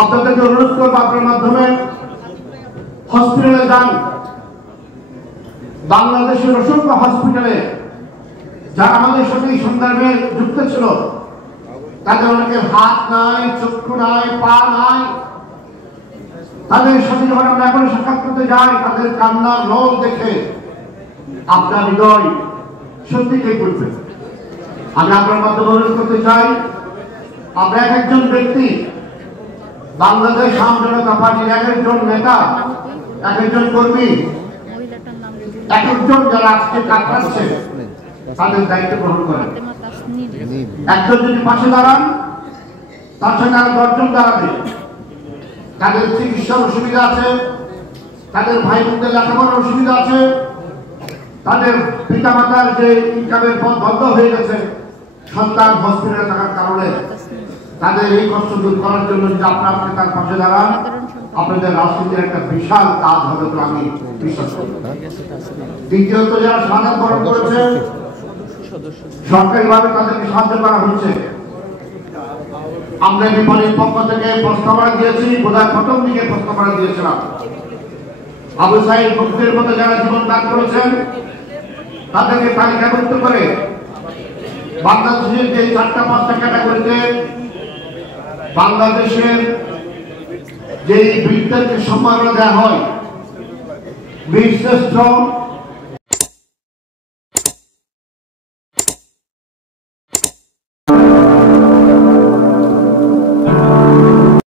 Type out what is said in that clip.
আপনাদেরকে অনুরোধ করবো আপনার মাধ্যমে হসপিটালে যান। বাংলাদেশের অসংখ্য হসপিটালে যারা আমাদের সাথে এই সংগ্রামে যুক্ত ছিল, তাদের অনেকের হাত নাই, চক্ষু নাই, পা নাই। তাদের সাথে যখন আমরা এখন সাক্ষাৎ করতে যাই, তাদের কান্নার রোল দেখে আপনার হৃদয় সত্যি কে করবে। আমি আপনার মাধ্যমে অনুরোধ করতে চাই, আমরা এক একজন ব্যক্তি, বাংলাদেশ আওয়ামী জনতা পার্টির এক একজন নেতা, এক একজন কর্মী, এক একজন যারা আজকে কাটাচ্ছে, তাদের দায়িত্ব গ্রহণ করেন। একজন যদি পাশে দাঁড়ান, তার সঙ্গে আরো 10 জন দাঁড়াবে। তাদের চিকিৎসার অসুবিধা আছে, তাদের ভাই বোনদের লেখাপড়ার অসুবিধা আছে, তাদের পিতা মাতার যে ইনকামের পথ বন্ধ হয়ে গেছে সন্তান হসপিটালে থাকার কারণে, তাদের এই কষ্ট দূর করার জন্য যদি আপনারা তার পাশে দাঁড়ান, আপনাদের রাজনীতির একটা বিশাল কাজ হবে বলে আমি বিশ্বাস করি। দ্বিতীয়ত, যারা শাহাদাত বরণ করেছে, সরকারিভাবে তাদেরকে সাহায্য করা হচ্ছে। আমরা বিপণীর পক্ষ থেকে প্রস্তাবনা দিয়েছি, বোধহয় প্রথম দিকে প্রস্তাবনা দিয়েছিলাম। আবু সাইদ মুক্তির মতো যারা জীবন দান করেছেন, তাদেরকে তালিকাভুক্ত করে বাংলাদেশের যে 4-5টা ক্যাটাগরিতে বাংলাদেশের যে বীরদেরকে সম্মাননা দেওয়া হয়, বীরশ্রেষ্ঠ,